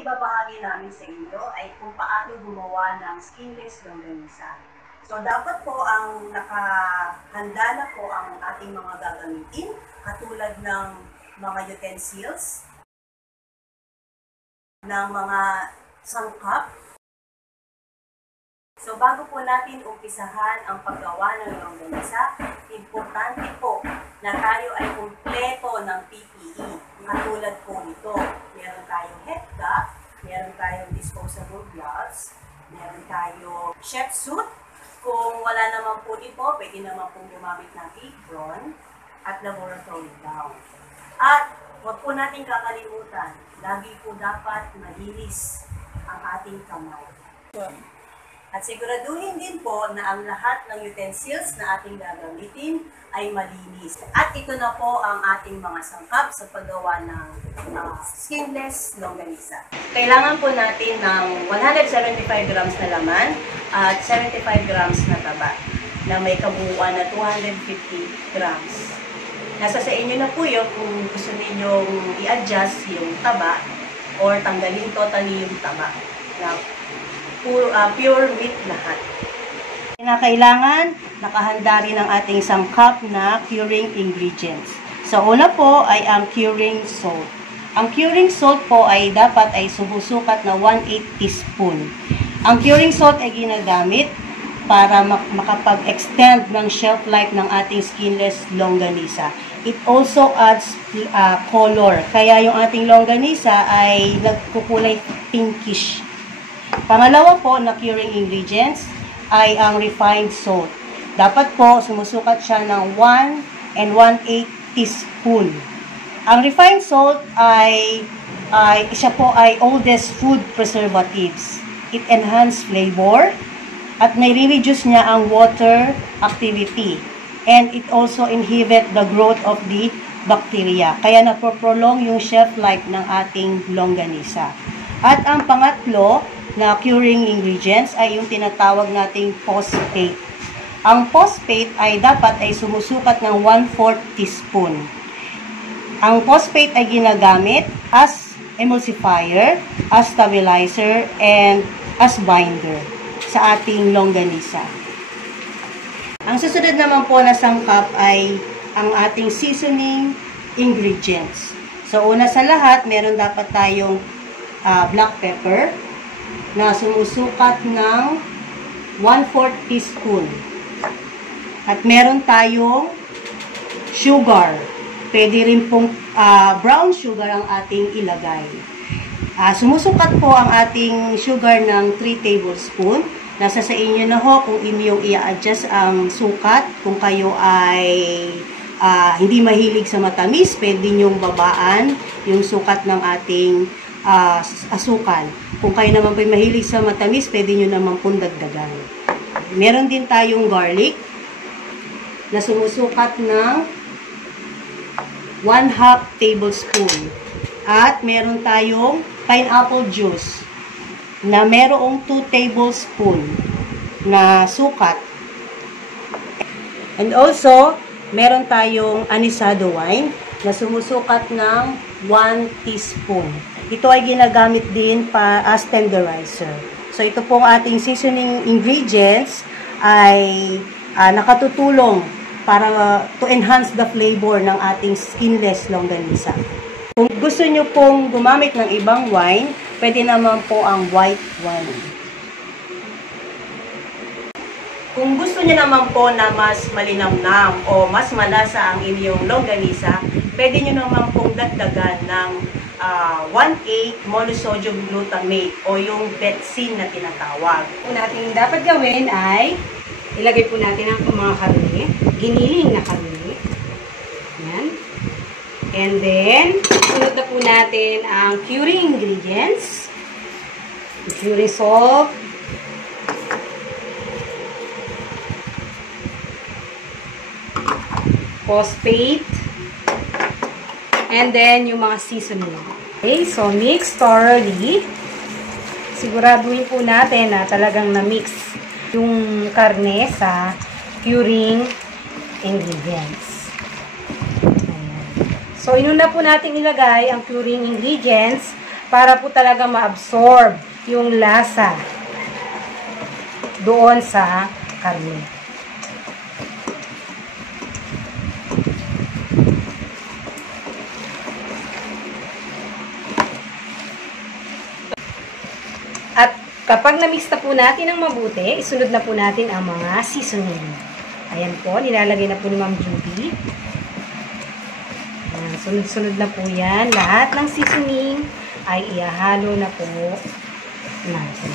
ibabahagi namin sa inyo ay kung paano gumawa ng skinless longganisa. So, dapat po ang nakahanda na po ang ating mga gagamitin, katulad ng mga utensils, ng mga sangkap. So, bago po natin umpisahan ang paggawa ng longganisa, importante po na tayo ay kumpleto ng PPE. Katulad po ito, meron tayong headgear, meron tayong disposable gloves, meron tayong chef suit. Kung wala naman po ito, pwede naman pong gumamit ng apron at laboratory gown. At huwag po natin kakalimutan, lagi po dapat malinis ang ating kamay. At siguraduhin din po na ang lahat ng utensils na ating gagamitin ay malinis. At ito na po ang ating mga sangkap sa paggawa ng skinless longganisa. Kailangan po natin ng 175 grams na laman at 75 grams na taba na may kabuuan na 250 grams. Nasa sa inyo na po yun kung gusto ninyong i-adjust yung taba or tanggalin totally yung taba. Na pure meat lahat. Kailangan nakahanda rin ang ating sangkap na curing ingredients. So, una po ay ang curing salt. Ang curing salt po ay dapat ay sumusukat na 1/8 teaspoon. Ang curing salt ay ginagamit para makapag-extend ng shelf life ng ating skinless longganisa. It also adds color. Kaya yung ating longganisa ay nagkukulay pinkish. Pangalawa po na curing ingredients ay ang refined salt. Dapat po sumusukat siya ng 1 1/8 teaspoon. Ang refined salt ay siya po ay oldest food preservatives. It enhances flavor at nai-reduce niya ang water activity. And it also inhibit the growth of the bacteria. Kaya napoprolong yung shelf life ng ating longganisa. At ang pangatlo na curing ingredients ay yung tinatawag nating phosphate. Ang phosphate ay dapat ay sumusukat ng 1/4 teaspoon. Ang phosphate ay ginagamit as emulsifier, as stabilizer, and as binder sa ating longganisa. Ang susunod naman po na sangkap ay ang ating seasoning ingredients. So, una sa lahat, meron dapat tayong black pepper na sumusukat ng 1/4 teaspoon. At meron tayong sugar. Pwede rin pong brown sugar ang ating ilagay. Sumusukat po ang ating sugar ng 3 tablespoon. Nasa sa inyo na ho kung inyong i-adjust ang sukat. Kung kayo ay hindi mahilig sa matamis, pwede nyong babaan yung sukat ng ating asukal. Kung kayo naman po mahilig sa matamis, pwede nyo naman pong dagdagan. Meron din tayong garlic na sumusukat ng 1/2 tablespoon. At meron tayong pineapple juice na merong 2 tablespoon na sukat. And also, meron tayong anisado wine na sumusukat ng 1 teaspoon. Ito ay ginagamit din as tenderizer. So, ito pong ating seasoning ingredients ay nakatutulong para to enhance the flavor ng ating skinless longganisa. Kung gusto nyo pong gumamit ng ibang wine, pwede naman po ang white wine. Kung gusto nyo naman po na mas malinamnam o mas malasa ang inyong longganisa, pwede nyo naman pong dagdagan ng 1/8 monosodium glutamate o yung betsin na tinatawag. Kung natin dapat gawin ay ilagay po natin ang mga karne, giniling na karne. Yan. And then, sunod na po natin ang curing ingredients. Curing salt, phosphate, and then yung mga seasoning. Okay, so mix thoroughly. Siguraduhin po natin na talagang na-mix yung karne sa curing ingredients. Ayan. So, inuna po natin ilagay ang curing ingredients para po talaga ma-absorb yung lasa doon sa karne. At kapag na-mix na po natin ng mabuti, isunod na po natin ang mga seasoning. Ayan po, nilalagay na po ni Ma'am Judy. Sunod-sunod na po yan. Lahat ng seasoning ay ihahalo na po natin.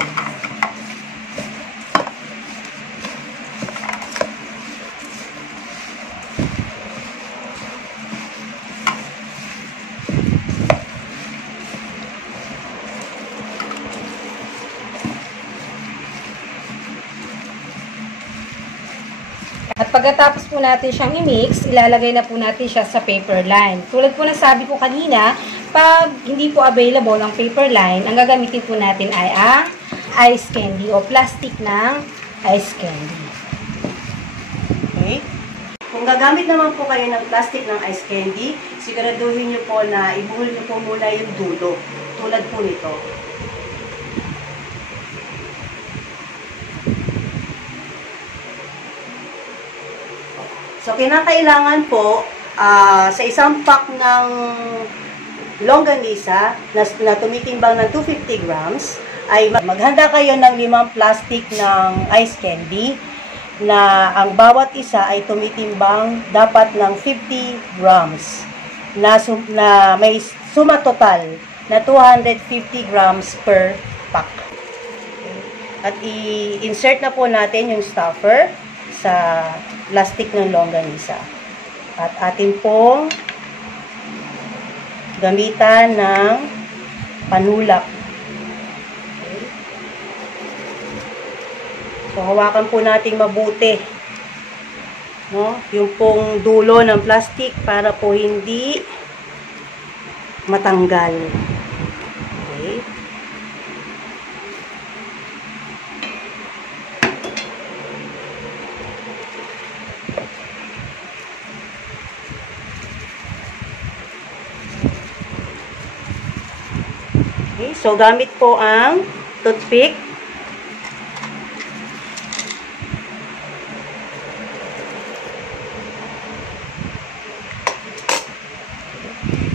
At pagkatapos po natin siyang i-mix, ilalagay na po natin siya sa paper line. Tulad po na sabi ko kanina, pag hindi po available ang paper line, ang gagamitin po natin ay ang ice candy o plastic ng ice candy. Okay? Kung gagamit naman po kayo ng plastic ng ice candy, siguraduhin nyo po na ibuhol nyo po muna yung dulo. Tulad po nito. So, kinakailangan po, sa isang pack ng longganisa na tumitimbang ng 250 grams, ay maghanda kayo ng 5 plastic ng ice candy na ang bawat isa ay tumitimbang dapat ng 50 grams na may suma total na 250 grams per pack. At i-insert na po natin yung stuffer sa plastic ng longganisa. At atin pong gamitan ng panulak. Okay. So, hawakan po natin mabuti, no? Yung pong dulo ng plastic para po hindi matanggal. Okay. So, gamit po ang toothpick.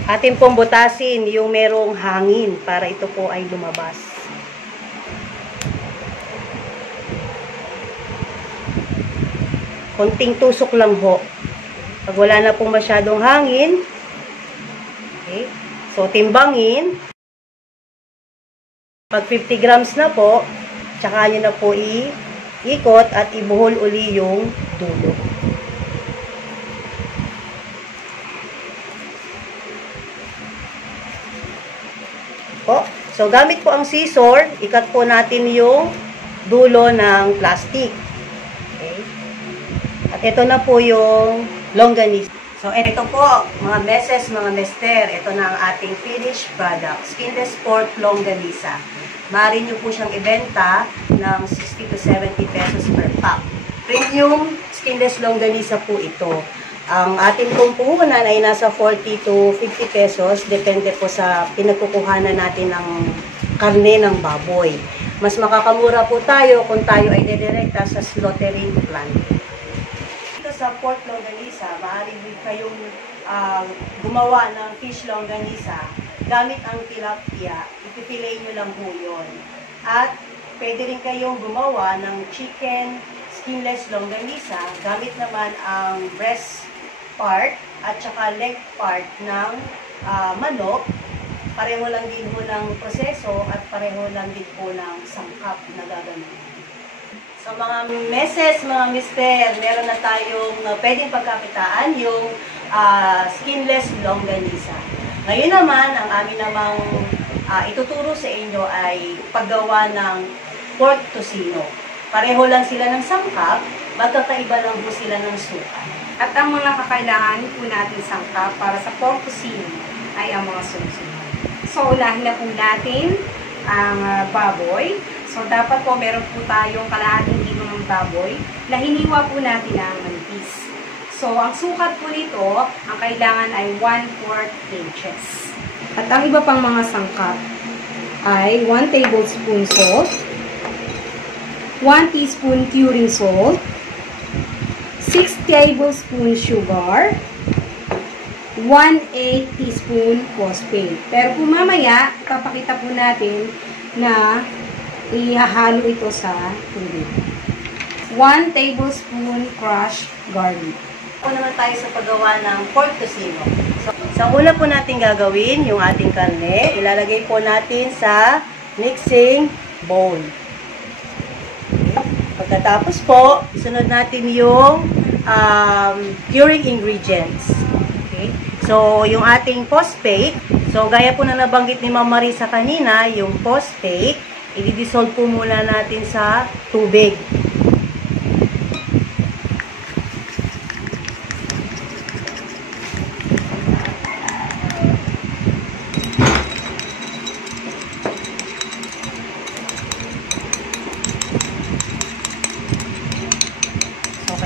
Atin pong butasin yung merong hangin para ito po ay lumabas. Konting tusok lang ho. Pag wala na pong masyadong hangin, okay, so timbangin. Pag 50 grams na po, tsaka nyo na po i-ikot at ibuhol uli yung dulo. Po. So, gamit po ang scissor, ikat po natin yung dulo ng plastic. Okay. At ito na po yung longganisa. So, ito po, mga meses, mga mester, ito na ang ating finished product, skinless pork longganisa. Maaari nyo po siyang ibenta ng 60 to 70 pesos per pack. Premium skinless longganisa po ito. Ang ating pong puhunan ay nasa 40 to 50 pesos, depende po sa pinagkukuhanan natin ng karne ng baboy. Mas makakamura po tayo kung tayo ay dedirekta sa slaughtering plant. Sa pork longganisa, maaari din kayong gumawa ng fish longganisa gamit ang tilapia. Ipipilay nyo lang po yun. At pwede rin kayong gumawa ng chicken skinless longganisa gamit naman ang breast part at saka leg part ng manok. Pareho lang din po ng proseso at pareho lang din po ng sangkap na gagamitin. So, mga meses, mga mister, meron na tayong pwedeng pagkakitaan yung skinless longganisa. Ngayon naman, ang amin namang ituturo sa inyo ay paggawa ng pork tocino. Pareho lang sila ng sangkap, magkakaiba lang po sila ng suka. At ang mga kakailangan po natin sangkap para sa pork tocino ay ang mga sunod-sunod. So, unahin na po natin ang baboy. So, dapat po meron po tayong kalahating kilo ng baboy na hiniwa po natin ng manipis. So, ang sukat po nito, ang kailangan ay 1/4 inches. At ang iba pang mga sangkap, ay 1 tablespoon salt, 1 teaspoon curing salt, 6 tablespoon sugar, 1/8 teaspoon phosphate. Pero po mamaya, ipapakita po natin na ihahalo ito sa tubig. 1 tablespoon crushed garlic. Ako naman tayo sa paggawa ng pork tocino. So, sa una po natin gagawin yung ating karne, ilalagay po natin sa mixing bowl. Pagkatapos po, sunod natin yung curing ingredients. Okay? So, yung ating phosphate, so gaya po na nabanggit ni Ma'am Marisa kanina, yung phosphate, i-dissolve po muna natin sa tubig.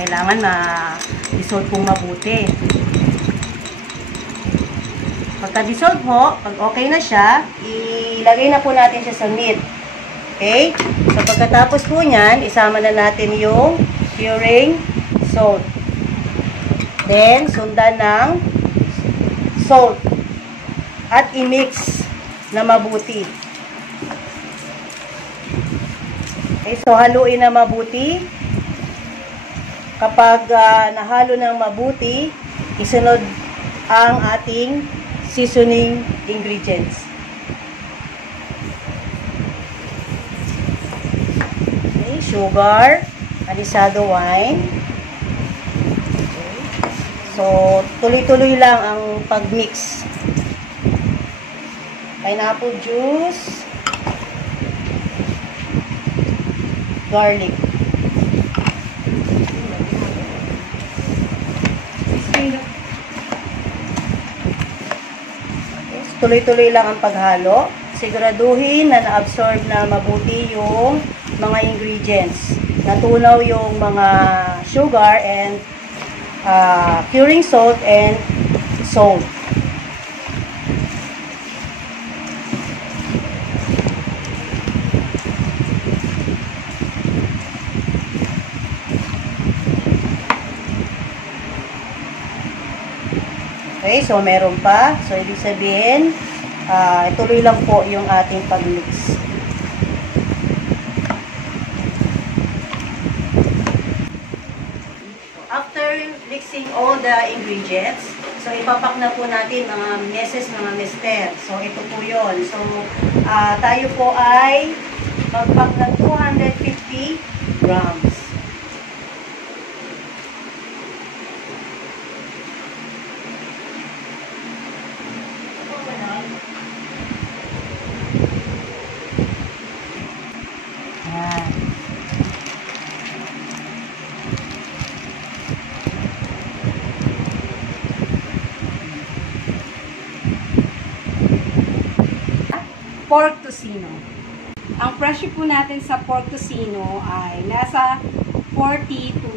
Kailangan ma-dissolve pong mabuti. Pagka-dissolve po, pag okay na siya, ilagay na po natin siya sa meat. Okay? So, pagkatapos po niyan, isama na natin yung curing salt. Then, sundan ng salt. At i-mix na mabuti. Okay, so haluin na mabuti. Kapag nahalo ng mabuti, isunod ang ating seasoning ingredients. Okay, sugar, anisado wine. Okay. So, tuloy-tuloy lang ang pag-mix. Pineapple juice, garlic. Tuloy-tuloy lang ang paghalo. Siguraduhin na na-absorb na mabuti yung mga ingredients. Natunaw yung mga sugar and curing salt and salt. Okay, so meron pa. So, ibig sabihin, ituloy lang po yung ating pag-mix. After mixing all the ingredients, so ipapak na po natin mga meses, mga mester. So, ito po yun. So, tayo po ay magpak na 250 grams. Pork tocino. Ang presyo po natin sa pork tocino ay nasa 40 to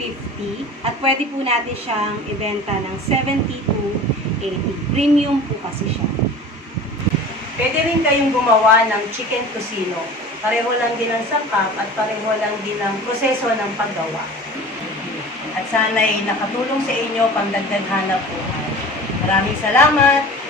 50 at pwede po natin siyang ibenta ng 70 to 80. Premium po kasi siya. Pwede rin kayong gumawa ng chicken tocino. Pareho lang din ang sangkap at pareho lang din ang proseso ng paggawa. At sana'y nakatulong sa inyo pang dagdag hanap buhay. Maraming salamat!